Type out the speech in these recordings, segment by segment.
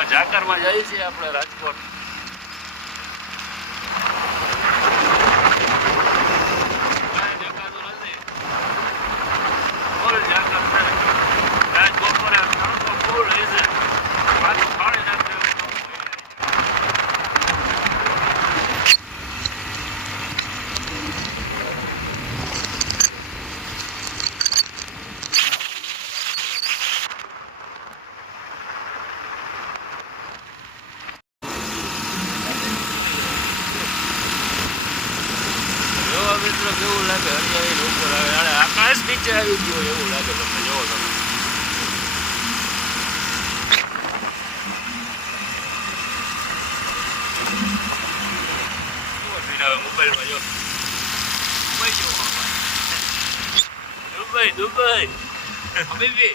આ ઝાકરમાં જઈએ છીએ આપણે રાજકોટ કાંઈ દેખાતું નથી ફૂલ ઝાકર છે આજ બપોરે તડકો ફૂલ રહેશે પાછું ફાડી નાખે એવું તો જોવા મિત્રો કેવું લાગે હરિયાળી ઉપર આવે જાણે આકાશ નીચે આવી ગયું એવું લાગે તમને જોવો તમે મોબાઈલમાં જો દુબઈ જેવો દુબઈ દુબઈ હબીબી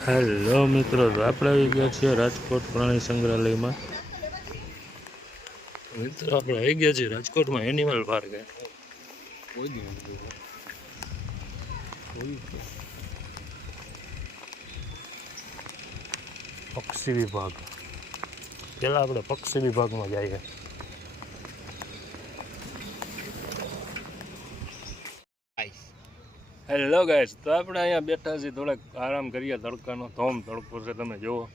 Hello મિત્રો આપણે આવી ગયા છીએ રાજકોટ પ્રાણી સંગ્રહાલયમાં. મિત્રો આપણે આવી ગયા છીએ રાજકોટમાં એનિમલ પાર્ક પક્ષી વિભાગ. પહેલાં આપણે પક્ષી વિભાગમાં જઈએ હેલો ગાઈસ તો આપણે અહીંયા બેઠા છીએ થોડાક આરામ કરીએ તડકાનો ધોમ તડકો છે તમે જુઓ.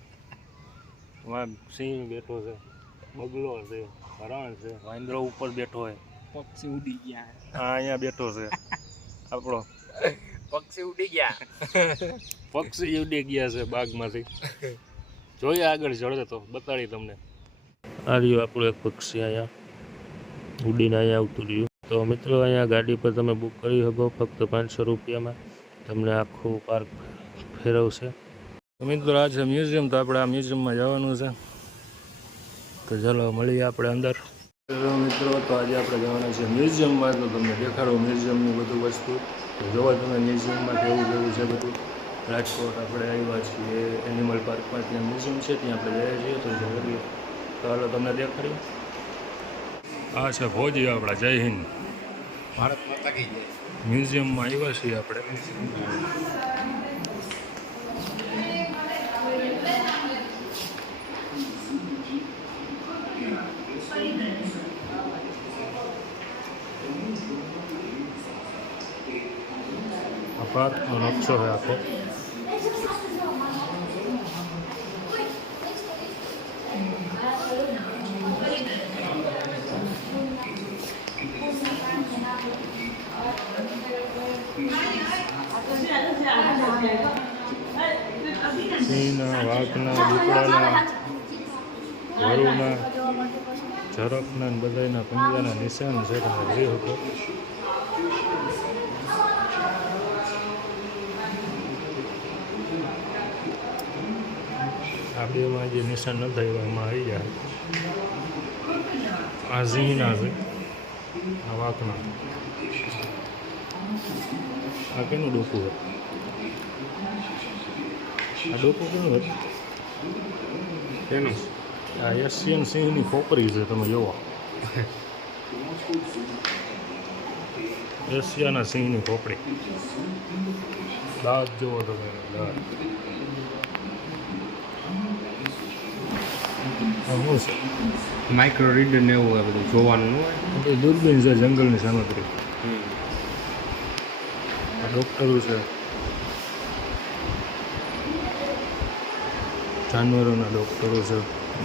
એમાં સિંહ બેઠો છે બગલો છે હરણ છે વાંદરો ઉપર બેઠો હોય પક્ષી ઉડી ગયા. આ અહીંયા બેઠો છે. આપણો પક્ષી ઉડી ગયા. પક્ષી ઉડી ગયા છે બાગમાંથી જોઈએ આગળ ચડે તો બતાડી તમને. આ રહ્યું આપણું એક પક્ષી અહીંયા. ઉડીને અહીંયા આવતું રહ્યું તો મિત્રો, અહીંયા ગાડી પર તમે બુક કરી શકો ફક્ત પાંચસો રૂપિયામાં. તમને આખું પાર્ક ફેરવશે. તો મિત્રો, આ છે મ્યુઝિયમ તો આપણે આ મ્યુઝિયમમાં જવાનું છે. તો ચાલો, મળીએ આપણે અંદર. મિત્રો, તો આજે આપણે જવાના છે મ્યુઝિયમમાં તો તમને દેખાડો મ્યુઝિયમની બધું વસ્તુ. જોવા તમે મ્યુઝિયમમાં કેવું કેવું છે બધું. રાજકોટ આપણે આવ્યા છીએ એનિમલ પાર્કમાં ત્યાં મ્યુઝિયમ છે, ત્યાં આપણે જઈએ છીએ. તો જોઈએ. તો હાલો, તમને દેખાડ્યું. આ છે ફોજી આપણા, જય હિન્દ. ભારત માતા કી જય. મ્યુઝિયમમાં આવ્યા છીએ આપણે. પાર્કનો નકશો છે આખો સિંહના વાઘના દીપડાના વરુના ઝરકના બધાના પંજાના નિશાન છે તમે જોઈ શકો આ બેમાં જે નિશાન ન થાય એમાં આવી જાય આ સિંહના છે આ વાઘના. આ કેનું ડોકું છે? આ ડોકું કેનું હતું તેનું આ એશિયન સિંહની ખોપરી છે તમે જોવો. એશિયાના સિંહની ખોપડી દાંત જુઓ તમે એના દાંત માઇક્રો રીડર ને એવું હોય બધું જોવાનું હોય? દૂરબીન છે જંગલની સામગ્રી. આ ડૉક્ટરો છે. જાનવરોના ડૉક્ટરો છે,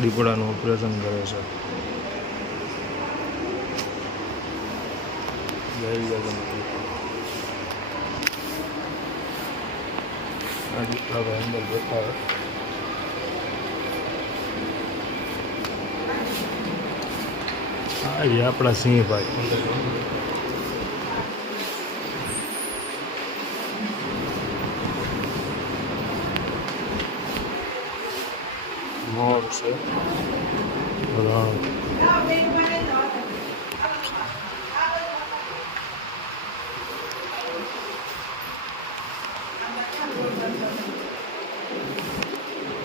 દીપડાનું ઓપરેશન કરે છે. આ દીપડા અંદર બેઠા હોય. આ આપણા સિંહ ભાઈ છે.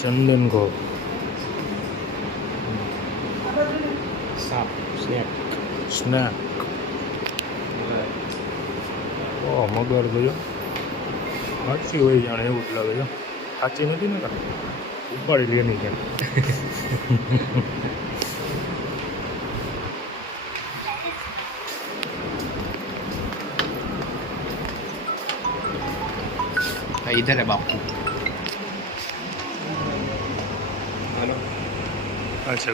ચંદન ઘો સાપ, સ્નેક સ્નેક. ઓ, મગર ગયો સાચી હોય જાણે એવું જ લાગે છે. સાચી નથી ને કાંઈ? ઉપાડી લે નહીં ક્યાં હા ઇધર હે બાપુ હાલો અચ્છા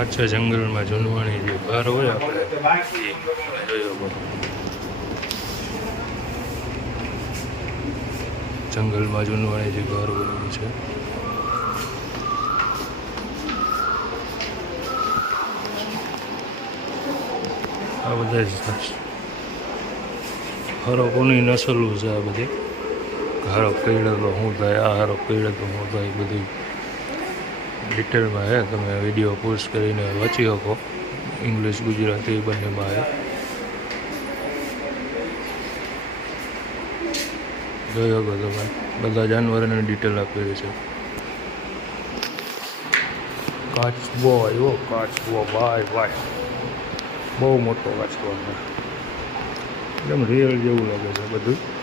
અચ્છા જંગલમાં જૂનવાણી જે બહાર હોય આપણે. જંગલમાં જૂનવાણી જે ઘર હોય છે આ બધા જ હરોકોની નસલું છે આ બધી હારો પીડે તો શું થાય, આ હારો પીડે તો શું થાય, બધી ડિટેલમાં હે, તમે વીડિયો પોસ્ટ કરીને વાંચી શકો. ઇંગ્લિશ, ગુજરાતી બંનેમાં હે. જોઈ શકો તમે. બધા જાનવરોની ડિટેલ આપેલી છે. કાચબો આવ્યો કાચબો ભાઈ ભાઈ. બહુ મોટો કાચબો છે. એકદમ રિયલ જેવું લાગે છે બધું.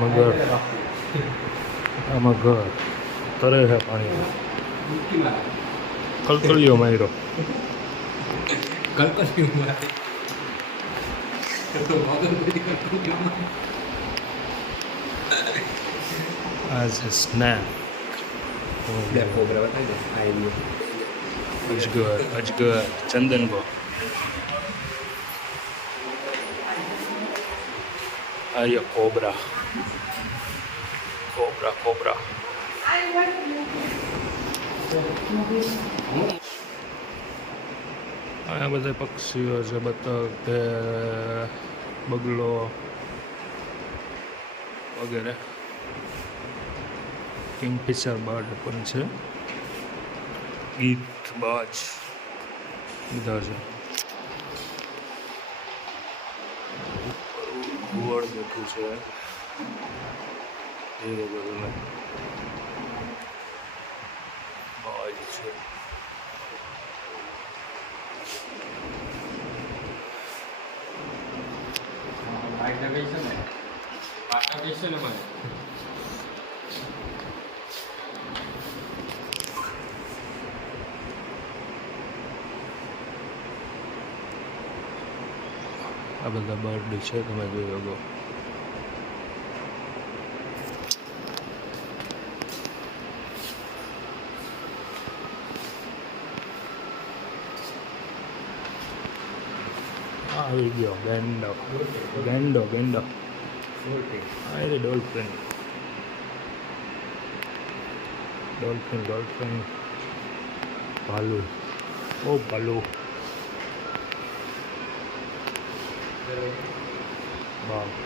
મગર. આમાં ઘર તરે છે પાણી. કલકલિયો માર્યો. આ છે સ્નેક અજગર અજગર, ચંદનગો. આર્ય કોબરા. કોબરા કોબરા આ બધા પક્ષીઓ છે બતક બગલો વગેરે કિંગફિશર બર્ડ પણ છે ગીત બાજ બધા છે ઘુવડ બેઠું છે વગર તમે બાજ છે વાઈટ લગાઈ છે ને પાટા કહે છે ને મને આ બધા બર્ડ છે, તમે જોઈ શકો. આવી ગયો ગેંડો ગેંડો ગેંડો અરે ડોલ્ફિન ડોલ્ફિન ડોલ્ફિન ભાલુ ઓ ભાલુ બાઘ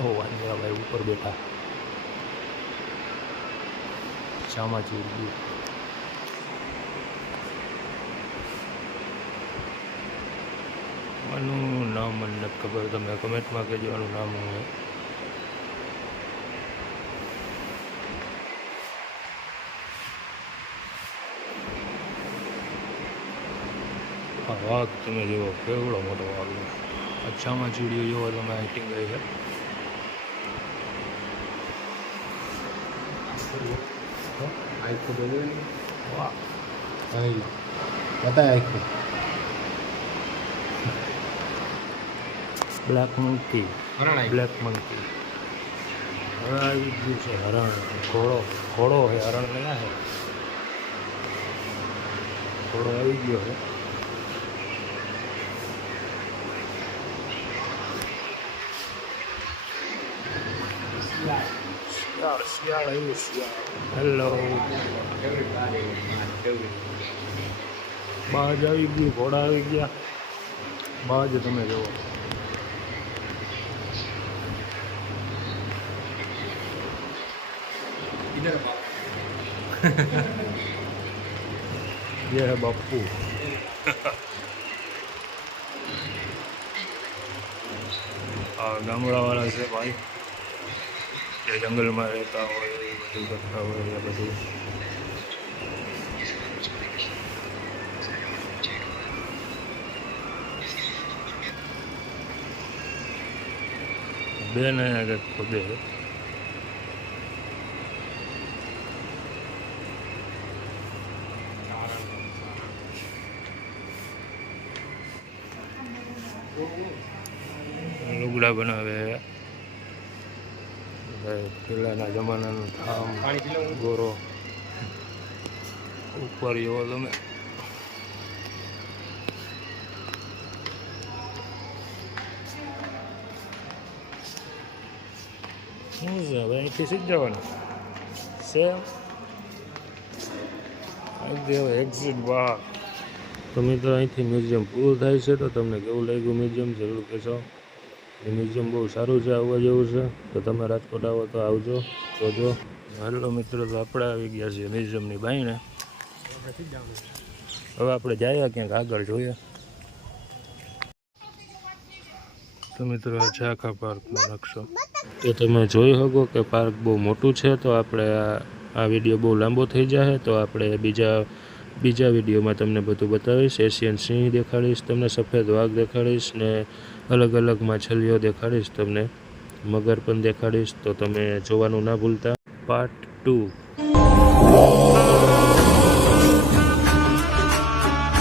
ઓ વાંદરાભાઈ ઉપર બેઠા ચામાચી ઉડ્યું મને નથી ખબર. તમે કમેન્ટમાં કહેજો એનું નામ હું આ વાઘ તમે જુઓ કેવડો મોટો વાઘ અચ્છામાં ચીડીઓ જુઓ તમે હાઇટિંગ ગઈ છે. આખું બધું વાહ. બતાય આખું. બ્લેક મંકી હરણ બ્લેક મંકી હવે આવી ગયું છે હરણ ઘોડો ઘોડો છે હરણ નહીં છે ઘોડો આવી ગયો છે શિયાળ શિયાળ આવ્યું શિયાળ હેલો બાજ આવી ગયું ઘોડા આવી ગયા બાજ તમે જુઓ ये है बापू આ ગામડાવાળા છે ભાઈ જે જંગલમાં રહેતા હોય એ બધું કરતા હોય એ બધું બેન અહીંયા કંઈક ખોદે લુગડા બનાવે. પહેલાંના જમાનાનું લઉં ગોરો. ઉપર એવો તમે શું છે હવે અહીંથી સીધ જવાનું? અહીંથી હવે એક્ઝિટ બહાર. તો મિત્રો, અહીંથી મ્યુઝિયમ પૂરું થાય છે તો તમને કેવું લાગ્યું મ્યુઝિયમ? જરૂર કહેશો. એ મ્યુઝિયમ બહુ સારું છે, આવવા જેવું છે. તો તમે રાજકોટ આવો તો આવજો, જોજો. હાલો મિત્રો, તો આપણે આવી ગયા છીએ મ્યુઝિયમની બાઈને. હવે આપણે જઈએ ક્યાંક આગળ જોઈએ. તો મિત્રો, આ છે આખા પાર્કનો નકશો. તો તમે જોઈ શકો કે પાર્ક બહુ મોટું છે, તો આપણે આ વીડિયો બહુ લાંબો થઈ જાય, તો આપણે બીજા બીજા વિડીયોમાં તમને બધું બતાવીશ. એશિયન સિંહ દેખાડીશ તમને, સફેદ વાઘ દેખાડીશ ને અલગ અલગ માછલીઓ દેખાડીશ તમને. મગર પણ દેખાડીશ, તો તમે જોવાનું ના ભૂલતા. Part two